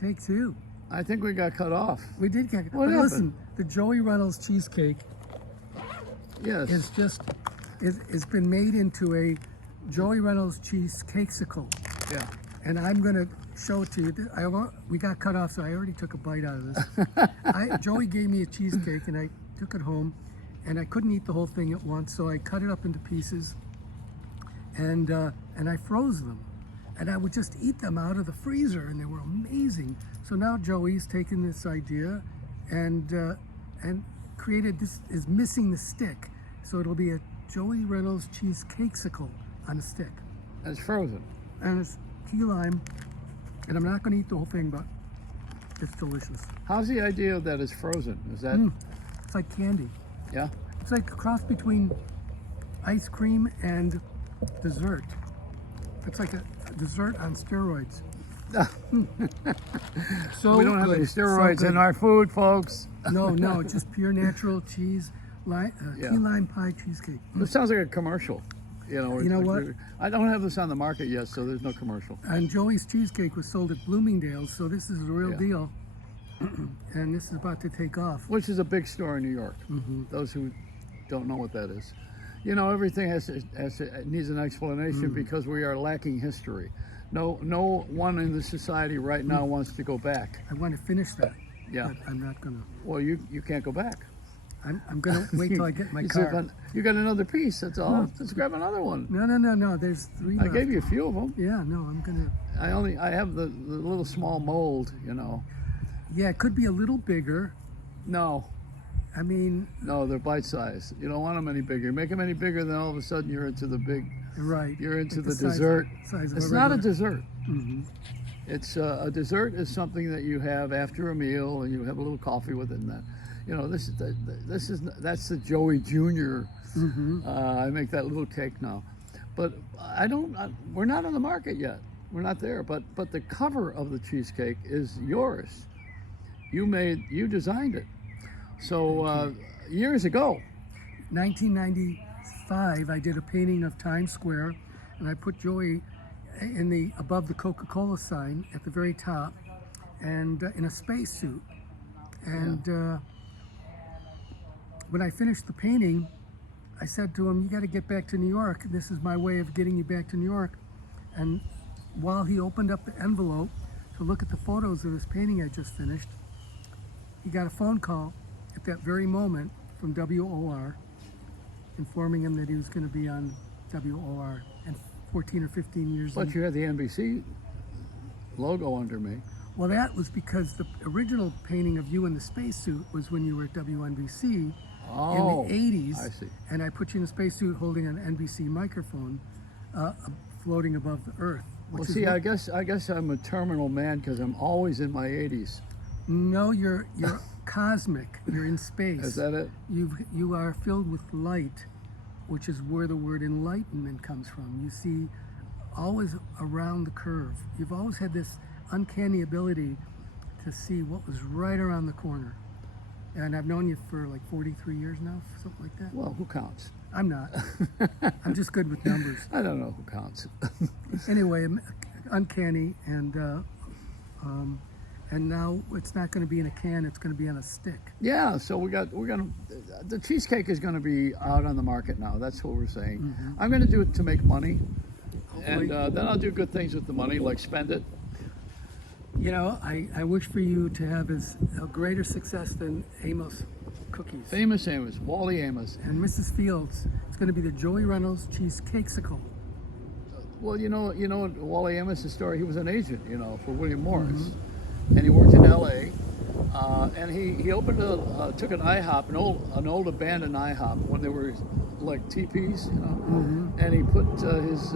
Take two. I think we got cut off. We did get. What but happened? listen, the Joey Reynolds cheesecake Yes. is just it's been made into a Joey Reynolds cheesecakesicle, Yeah. and I'm gonna show it to you. We got cut off, so I already took a bite out of this. Joey gave me a cheesecake, and I took it home, and I couldn't eat the whole thing at once, so I cut it up into pieces, and I froze them, and I would just eat them out of the freezer, and they were amazing. So now Joey's taken this idea, and created this is missing the stick, so it'll be a Joey Reynolds cheesecakesicle on a stick, It's frozen. and it's key lime, and I'm not going to eat the whole thing, but it's delicious. How's the idea that it's frozen? Is that, It's like candy. yeah? It's like a cross between ice cream and dessert. It's like a dessert on steroids. So We don't have good, any so steroids good. in our food, folks. No, just pure natural cheese, Yeah. key lime pie cheesecake. This sounds like a commercial. You know You know like what? I don't have this on the market yet, so there's no commercial. And Joey's cheesecake was sold at Bloomingdale's, so this is a real Yeah. deal. And this is about to take off. Which is a big store in New York. Those who don't know what that is. You know, everything needs an explanation because we are lacking history. No one in the society right now wants to go back. I want to finish that. Yeah. But I'm not gonna. Well, you can't go back. I'm gonna wait till I get my You said, car. you got another piece. That's all. Let's grab another one. No. There's three. I left. gave you a few of them. Yeah, no, I'm gonna. I have the little small mold. You know. Yeah, it could be a little bigger. No, I mean, they're bite size. You don't want them any bigger. Make them any bigger, then all of a sudden you're into the big. right. You're into like the size- dessert. Size of It's a not a regular- dessert. It's a dessert is something that you have after a meal, and you have a little coffee with it. And that, you know, that's the Joey Jr. I make that little cake now, but we're not on the market yet. We're not there. But the cover of the cheesecake is yours. You designed it. So years ago. 1995, I did a painting of Times Square, and I put Joey above the Coca-Cola sign at the very top, and in a spacesuit. And when I finished the painting, I said to him, "You got to get back to New York. This is my way of getting you back to New York." And while he opened up the envelope to look at the photos of this painting I just finished, he got a phone call at that very moment from WOR, informing him that he was going to be on WOR, and 14 or 15 years But in. you had the NBC logo under me. Well, that was because the original painting of you in the spacesuit was when you were at WNBC Oh, in the 80s. I see. And I put you in a spacesuit holding an NBC microphone floating above the Earth. Well, which is see, what- I guess I'm a terminal man because I'm always in my 80s. No, you're cosmic. You're in space. Is that it? You are filled with light, which is where the word enlightenment comes from. You see always around the curve. You've always had this uncanny ability to see what was right around the corner. And I've known you for like 43 years now, something like that. Well, who counts? I'm not. I'm just good with numbers. I don't know who counts. Anyway, uncanny, and now it's not going to be in a can, it's going to be on a stick. Yeah, so the cheesecake is gonna be out on the market now. That's what we're saying. I'm gonna do it to make money, and then I'll do good things with the money, like spend it. You know, I wish for you to have a greater success than Amos Cookies. Famous Amos, Wally Amos. And Mrs. Fields, it's going to be the Joey Reynolds Cheesecakesicle. Well, you know Wally Amos' story. He was an agent, for William Morris, and he worked in L.A. And he opened took an IHOP, an old abandoned IHOP when they were like teepees, and he put his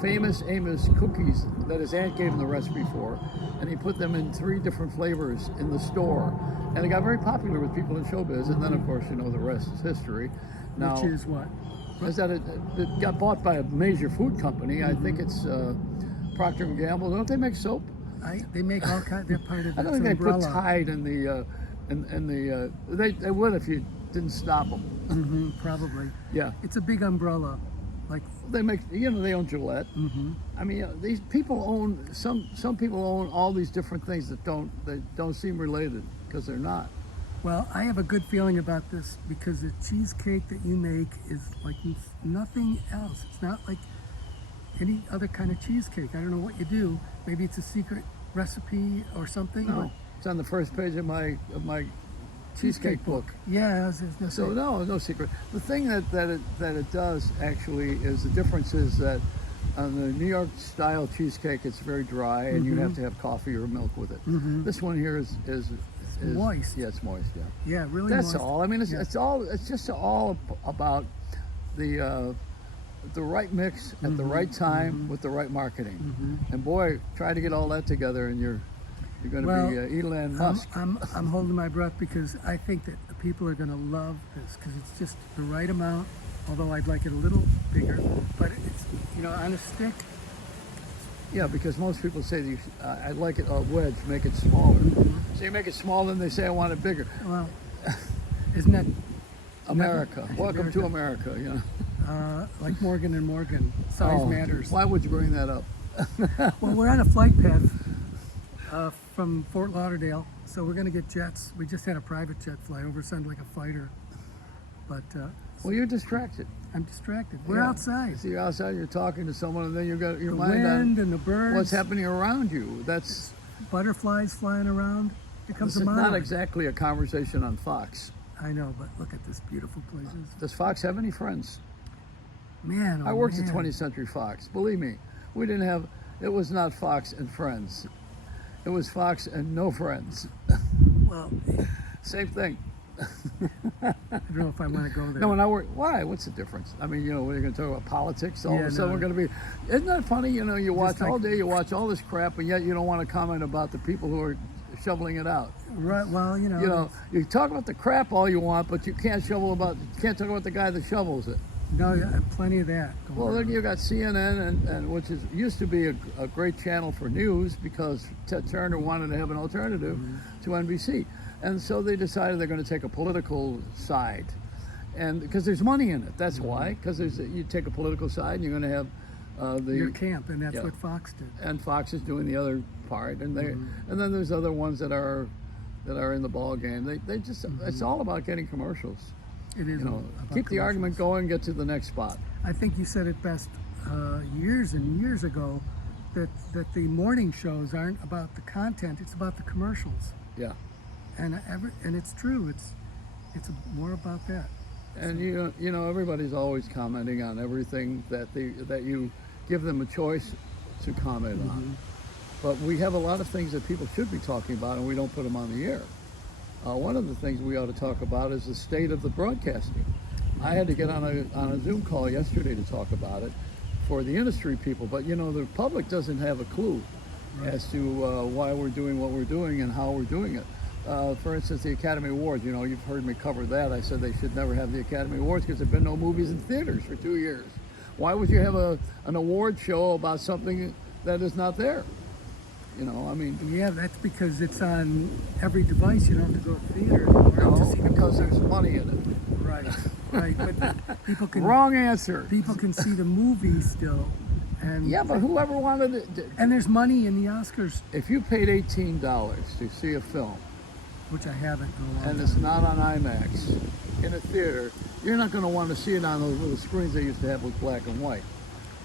famous Amos cookies that his aunt gave him the recipe for, and he put them in 3 different flavors in the store, and it got very popular with people in showbiz. And then, of course, the rest is history. Now, Which is what? is that it got bought by a major food company. I think it's Procter & Gamble. Don't they make soap? They make all kinds. They're part of I don't its think umbrella. they put Tide in the they would if you didn't stop them. Probably. Yeah. It's a big umbrella. Like, They make, you know, they own Gillette. mm-hmm. I mean, these people own some people own all these different things that don't seem related because they're not. Well, I have a good feeling about this because the cheesecake that you make is like nothing else. It's not like any other kind of cheesecake. I don't know what you do. Maybe it's a secret recipe or something. No, it's on the first page of my cheesecake book. Yeah, I was gonna So say. no secret. The thing that it does actually is the difference is that on the New York style cheesecake, it's very dry and you have to have coffee or milk with it. This one here is moist. Yeah, it's moist. Yeah, Yeah, really that's moist. all. I mean, Yeah. it's just all about the right mix at the right time with the right marketing. And boy, try to get all that together, and you're going to Well, be Elon Musk. I'm holding my breath because I think that the people are going to love this because it's just the right amount. Although I'd like it a little bigger, but it's, you know, on a stick. Yeah, because most people say that I'd like it a wedge, make it smaller. So you make it smaller, and they say I want it bigger. Well, isn't that America, welcome to America. You know, like Morgan and Morgan? Size matters. Why would you bring that up? Well, we're on a flight path from Fort Lauderdale, so we're going to get jets. We just had a private jet fly over, sounded like a fighter, but Well, you're distracted. I'm distracted. We're Yeah. outside. So you're outside, you're talking to someone, and then you've got your The mind wind on and the birds, what's happening around you. That's butterflies flying around. It comes this to is mind. not exactly a conversation on Fox. I know, but look at this beautiful places. Does Fox have any friends? Man, oh I worked man. at 20th Century Fox. Believe me, we didn't have. It was not Fox and friends. It was Fox and no friends. Well, Same thing. I don't know if I want to go there. No, when I work, why? What's the difference? I mean, you know, we're going to talk about politics. All of Yeah, a sudden, no. we're going to be. Isn't that funny? You know, you watch like- all day, you watch all this crap, and yet you don't want to comment about the people who are shoveling it out. Right. Well, you know. You know, you talk about the crap all you want, but you can't talk about the guy that shovels it. No, yeah, plenty of that. going Well, on. then you got CNN, and which is used to be a great channel for news because Ted Turner wanted to have an alternative to NBC, and so they decided they're going to take a political side, and because there's money in it. That's why. Because you take a political side, and you're going to have Your camp, and that's Yeah. what Fox did. and Fox is doing the other part, and they and then there's other ones that are in the ball game. They just it's all about getting commercials. It is. You know, about keep the argument commercials. going, get to the next spot. I think you said it best years and years ago that the morning shows aren't about the content; it's about the commercials. Yeah. And it's true. It's more about that. And you know everybody's always commenting on everything that you give them a choice to comment on. But we have a lot of things that people should be talking about, and we don't put them on the air. One of the things we ought to talk about is the state of the broadcasting. I had to get on a Zoom call yesterday to talk about it for the industry people, but you know the public doesn't have a clue as to why we're doing what we're doing and how we're doing it. For instance, the Academy Awards. You know, you've heard me cover that. I said they should never have the Academy Awards because there've been no movies in theaters for 2 years. Why would you have an award show about something that is not there? You know, I mean, Yeah, that's because it's on every device. You don't have to go to theater anymore to see the because movie. there's money in it. Right, right. But people can Wrong answer. people can see the movie still, and Yeah, but whoever wanted it, and there's money in the Oscars, if you paid $18 to see a film which I haven't in a long and it's time. not on IMAX in a theater, you're not going to want to see it on those little screens they used to have with black and white.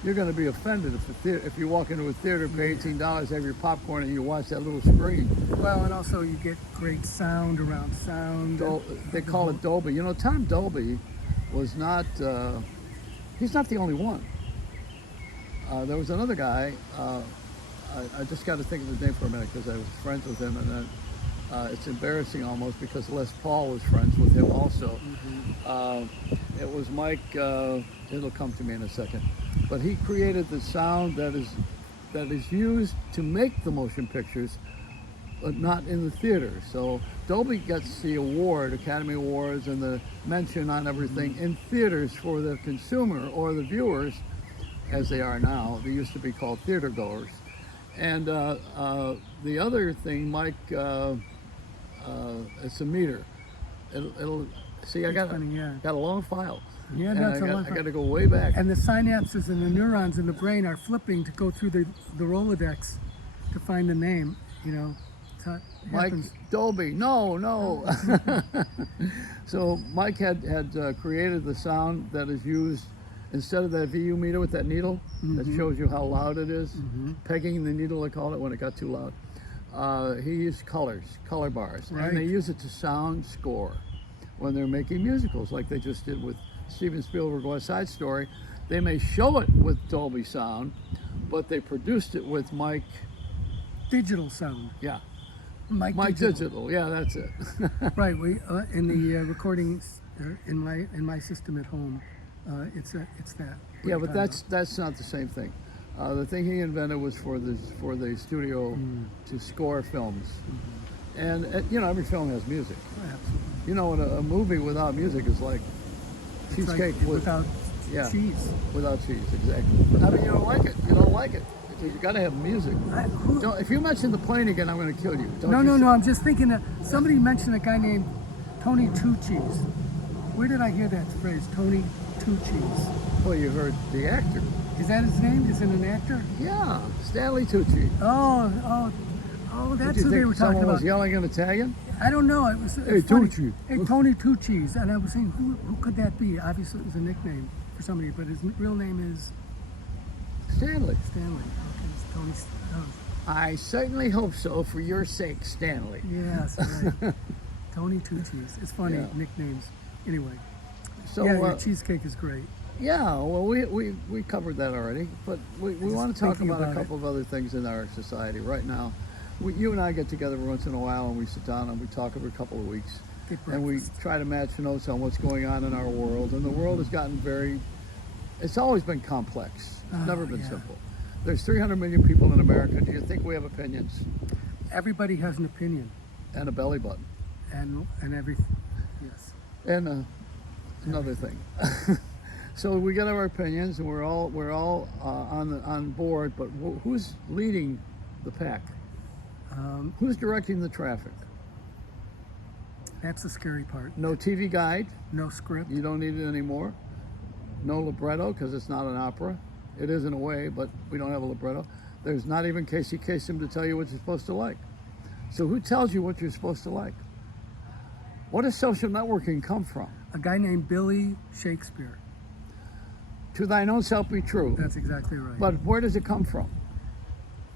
You're going to be offended if you walk into a theater, pay $18, have your popcorn, and you watch that little screen. Well, and also you get great sound around sound. They call it Dolby. You know, Tom Dolby was not. He's not the only one. There was another guy. I just got to think of his name for a minute because I was friends with him, and then it's embarrassing almost because Les Paul was friends with him also. It was Mike. It'll come to me in a second, but he created the sound that is used to make the motion pictures, but not in the theater. So Dolby gets the award, Academy Awards, and the mention on everything in theaters for the consumer or the viewers, as they are now. They used to be called theater goers. And the other thing, Mike, it's a meter. It'll see. I got funny, yeah. got a long file. Yeah, And that's a I lot. got to go way back. And the synapses and the neurons in the brain are flipping to go through the Rolodex to find the name. You know, that's how it Mike happens. Dolby, no. So Mike had created the sound that is used instead of that VU meter with that needle that shows you how loud it is, pegging the needle, they call it when it got too loud. He used color bars, Right. and they use it to sound score when they're making musicals, like they just did with Steven Spielberg West Side Story. They may show it with Dolby sound, but they produced it with Mike. Digital sound. Yeah. Mike Digital. Yeah, that's it. Right. We in the recordings in my system at home, it's that. Yeah, but that's not the same thing. The thing he invented was for the studio to score films, and you know, every film has music. Absolutely. You know, a movie without music is like It's cheesecake like without yeah, cheese. without cheese. Exactly. I mean, you don't like it. You don't like it because you got to have music. If you mention the plane again, I'm going to kill you. No. I'm just thinking that somebody mentioned a guy named Tony Two Cheese. Where did I hear that phrase? Tony Two Cheese. Well, you heard the actor. Is that his name? Is it an actor? Yeah, Stanley Tucci. Oh, that's Did you who they think were talking someone about. was yelling in Italian? I don't know. It was Hey, funny. Tucci. Hey, Tony Two Cheese. And I was saying, who could that be? Obviously, it was a nickname for somebody, but his real name is Stanley. Stanley. Okay, it's Tony. Oh, I certainly hope so, for your sake, Stanley. yes, right. Tony Two Cheese. It's funny Yeah. nicknames. Anyway, So, yeah, your cheesecake is great. yeah, well, we covered that already, but we Just want to talk thinking about a about couple of other things in our society right now. You and I get together once in a while and we sit down and we talk every couple of weeks. Get And we breakfast. try to match notes on what's going on in our world. And the world has gotten it's always been complex. It's never been yeah. simple. There's 300 million people in America. Do you think we have opinions? Everybody has an opinion, And a belly button. and everything. Yes. And another thing. So we get our opinions, and we're all on board. But who's leading the pack? Who's directing the traffic? That's the scary part. No TV guide. No script. You don't need it anymore. No libretto because it's not an opera. It is in a way, but we don't have a libretto. There's not even Casey Kasem to tell you what you're supposed to like. So who tells you what you're supposed to like? What does social networking come from? A guy named Billy Shakespeare. To thine own self be true. That's exactly right. But where does it come from?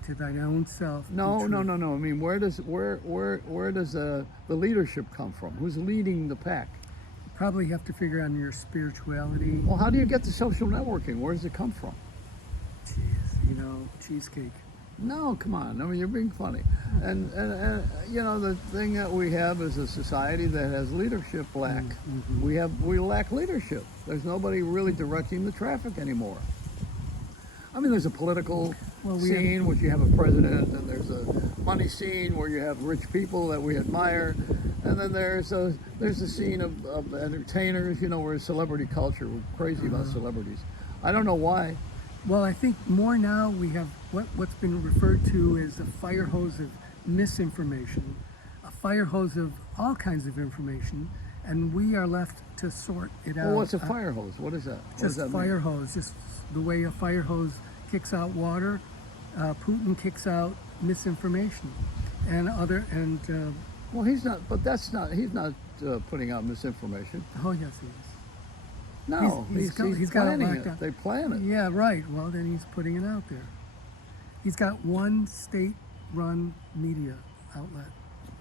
To thine own self. be No. true. I mean, where does the leadership come from? Who's leading the pack? You probably have to figure out your spirituality. Well, how do you get the social networking? Where does it come from? Jeez, cheesecake. No, come on. I mean, you're being funny. And the thing that we have is a society that has leadership lack. We lack leadership. There's nobody really directing the traffic anymore. I mean, there's a political scene where you have a president, and there's a money scene where you have rich people that we admire, and then there's a scene of entertainers, where celebrity culture. We're crazy about celebrities. I don't know why. Well, I think more now we have what's been referred to as a fire hose of misinformation, a fire hose of all kinds of information, and we are left to sort it out. Well, what's a fire hose? What is that? What does Just that fire mean? hose, just the way a fire hose kicks out water, Putin kicks out misinformation, Well, he's not. But that's not. He's not putting out misinformation. oh yes he is. No, He's got it planning locked it. down. They plan it. Yeah, right. Well, then he's putting it out there. He's got one state-run media outlet,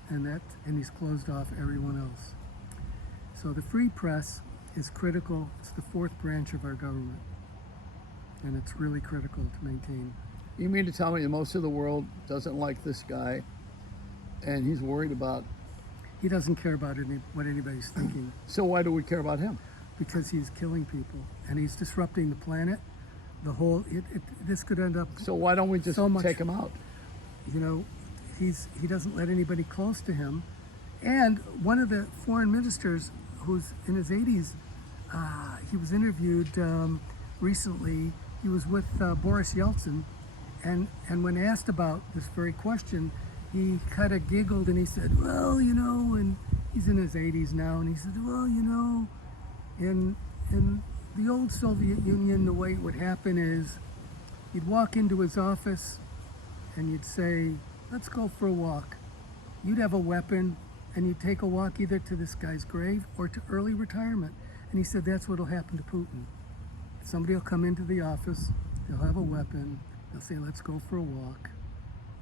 and he's closed off everyone else. So the free press is critical. It's the fourth branch of our government, and it's really critical to maintain. You mean to tell me that most of the world doesn't like this guy, and he's worried about? He doesn't care about what anybody's thinking. So why do we care about him? Because he's killing people and he's disrupting the planet. This could end up. So why don't we just So much- take him out? He doesn't let anybody close to him. And one of the foreign ministers, who's in his 80s, he was interviewed recently. He was with Boris Yeltsin, and when asked about this very question, he kind of giggled and he said, "Well, and he's in his 80s now, and he said, "Well, in in the old Soviet Union, the way it would happen is you'd walk into his office and you'd say, let's go for a walk. You'd have a weapon and you'd take a walk either to this guy's grave or to early retirement. And he said that's what'll happen to Putin. Somebody will come into the office, they'll have a weapon, they'll say, let's go for a walk,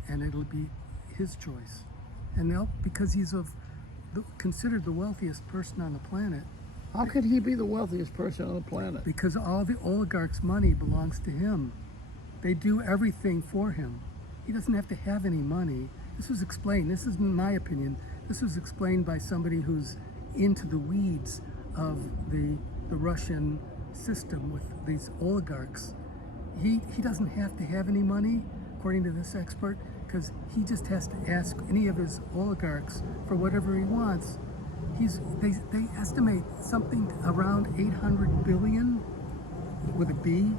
and it'll be his choice. And because he's considered the wealthiest person on the planet, How could he be the wealthiest person on the planet? because all the oligarchs' money belongs to him. They do everything for him. He doesn't have to have any money. This was explained, this isn't my opinion, this was explained by somebody who's into the weeds of the Russian system with these oligarchs. He doesn't have to have any money, according to this expert, because he just has to ask any of his oligarchs for whatever he wants. They estimate something around 800 billion with a B.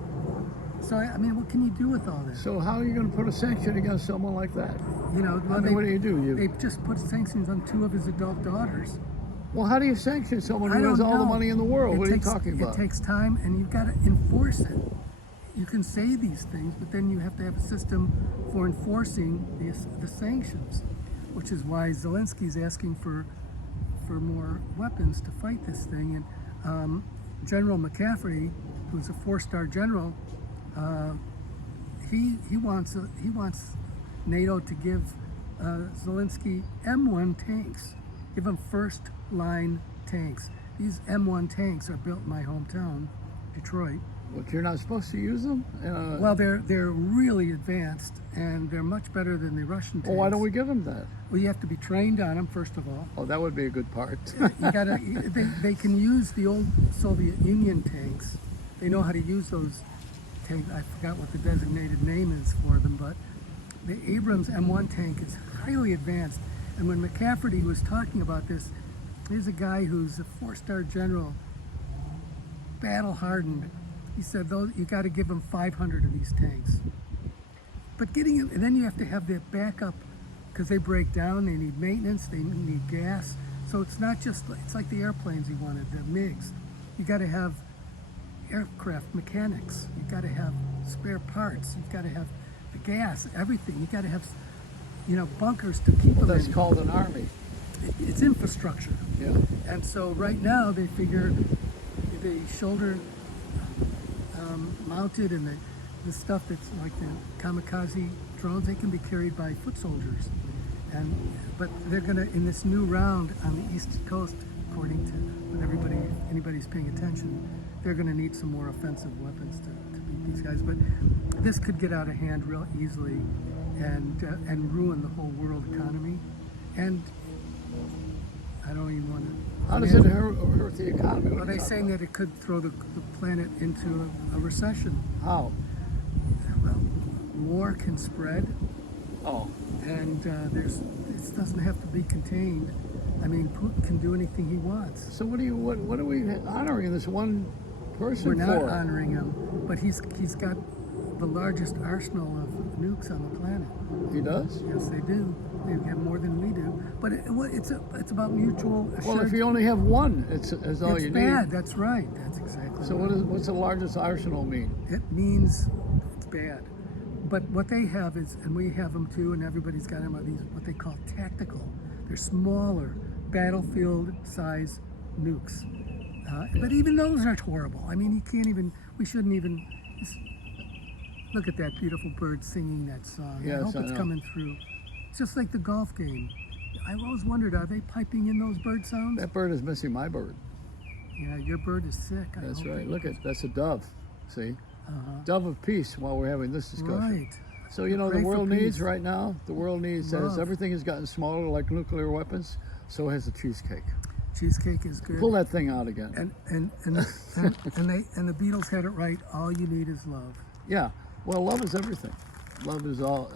So I mean, what can you do with all this? So how are you going to put a sanction against someone like that? You know, I mean, what do you do? They just put sanctions on 2 of his adult daughters. Well, how do you sanction someone I who has don't all the know. money in the world? What are you talking about? It takes time, and you've got to enforce it. You can say these things, but then you have to have a system for enforcing the sanctions, which is why Zelensky's asking for more weapons to fight this thing. And General McCaffrey, who's a 4-star general, he wants NATO to give Zelensky M1 tanks, give him first-line tanks. These M1 tanks are built in my hometown, Detroit. But you're not supposed to use them? Well, they're really advanced, and they're much better than the Russian tanks. Well, why don't we give them that? Well, you have to be trained on them, first of all. Oh, that would be a good part. You gotta. They can use the old Soviet Union tanks. They know how to use those tanks. I forgot what the designated name is for them, but the Abrams M1 tank is highly advanced. And when McCafferty was talking about this, here's a guy who's a 4-star general, battle hardened. He said, you got to give them 500 of these tanks. But getting them, and then you have to have the backup because they break down, they need maintenance, they need gas. So it's not just, it's like the airplanes he wanted, the MiGs. You got to have aircraft mechanics. You got to have spare parts. You've got to have the gas, everything. You got to have, bunkers to keep them That's in. called an army. It's infrastructure. Yeah. And so right now they figure the shoulder mounted and the stuff that's like the kamikaze drones, they can be carried by foot soldiers. But they're gonna, in this new round on the East Coast, according to what anybody's paying attention, they're gonna need some more offensive weapons to beat these guys. But this could get out of hand real easily and ruin the whole world economy. And I don't even want to. How does it hurt the economy? Well, they're saying that it could throw the planet into a recession. How? Well, war can spread, Oh, and this doesn't have to be contained. I mean, Putin can do anything he wants. so what are we honoring this one person We're not for? honoring him, but he's got the largest arsenal of nukes on the planet. He does? Yes, they do. They have more than we do. But it's about mutual assurance. Well, if you only have one, it's all you It's need. bad. That's right. That's exactly. So right. what's the largest arsenal mean? It means it's bad. But what they have is, and we have them too, and everybody's got them, are these what they call tactical. They're smaller, battlefield-size nukes. But even those are horrible. I mean, we shouldn't even. Look at that beautiful bird singing that song. Yes, I hope I it's know. coming through. It's just like the golf game. I've always wondered, are they piping in those bird sounds? That bird is missing my bird. Yeah, your bird is sick. That's hope right. it- Look that's a dove. See? Dove of peace while we're having this discussion. Right. So, the Pray for world needs peace. right now, the world needs, as Love. everything has gotten smaller like nuclear weapons, so has the cheesecake. Cheesecake is good. Pull that thing out again. And the Beatles had it right. All you need is love. Yeah. Well, love is everything. Love is all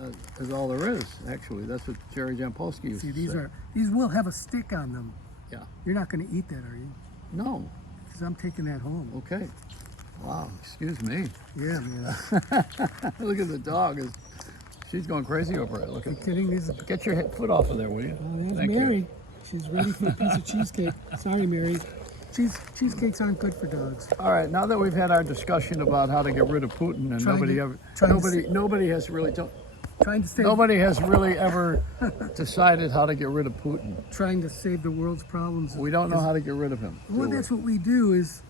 there is, actually. That's what Jerry Jampolsky used See, to say. these will have a stick on them. Yeah. You're not going to eat that, are you? No. Because I'm taking that home. Okay. Wow. Excuse me. Yeah, man. Look at the dog. She's going crazy over it. Look I'm at. kidding. This is, Get your foot off of there, will you? oh, there's Thank Mary. you. She's ready for a piece of cheesecake. Sorry, Mary. Cheesecakes aren't good for dogs. All right, now that we've had our discussion about how to get rid of Putin, and nobody has really ever decided how to get rid of Putin. Trying to save the world's problems. We don't know how to get rid of him. Well, that's what we do is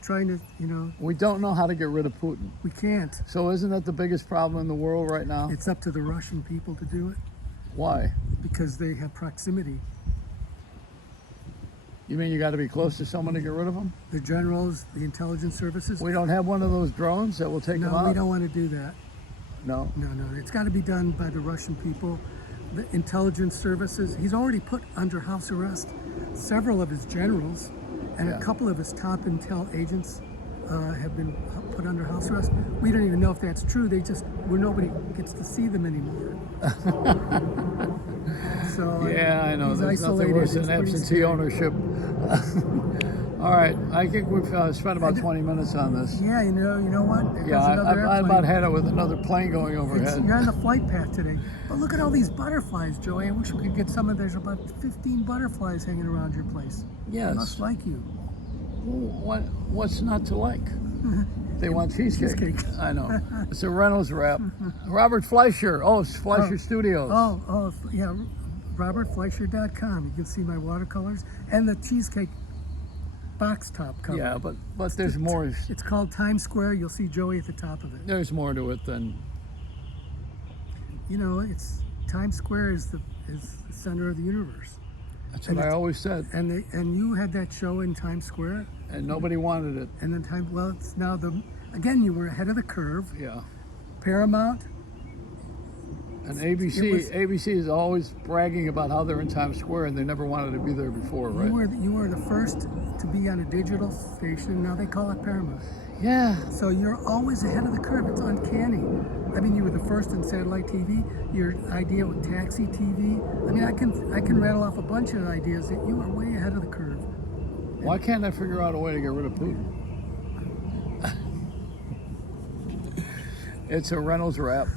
trying to, We don't know how to get rid of Putin. we can't. So isn't that the biggest problem in the world right now? It's up to the Russian people to do it Why? because they have proximity. You mean you got to be close to someone to get rid of him? The generals, the intelligence services. We don't have one of those drones that will take them No, out? we don't want to do that. No. No, it's got to be done by the Russian people. The intelligence services. He's already put under house arrest several of his generals, and Yeah. a couple of his top intel agents have been put under house arrest. We don't even know if that's true. Nobody gets to see them anymore. So Yeah, I know. he's There's nothing isolated. worse than It's pretty absentee scary. ownership. All right, I think we've spent about 20 minutes on this. Yeah, you know what? There Yeah, goes another I airplane. about had it with another plane going overhead. You're on the flight path today. But look at all these butterflies, Joey. I wish we could get some of. There's about 15 butterflies hanging around your place. They Yes. must like you. What's not to like? They want cheesecake. Cheesecake. I know. It's a Reynolds wrap. Robert Fleischer. Oh, it's Fleischer Studios. Yeah. RobertFleischer.com. You can see my watercolors and the cheesecake box top cover. Yeah, but there's more. It's called Times Square. You'll see Joey at the top of it. There's more to it than. It's Times Square is the center of the universe. That's what I always said. And you had that show in Times Square. And nobody wanted it. And then it's now you were ahead of the curve. Yeah. Paramount. And ABC is always bragging about how they're in Times Square, and they never wanted to be there before, right? You were the first to be on a digital station. Now they call it Paramount. Yeah. So you're always ahead of the curve. It's uncanny. I mean, you were the first in satellite TV. Your idea with taxi TV. I mean, I can rattle off a bunch of ideas that you are way ahead of the curve. Why can't I figure out a way to get rid of Putin? It's a Reynolds wrap.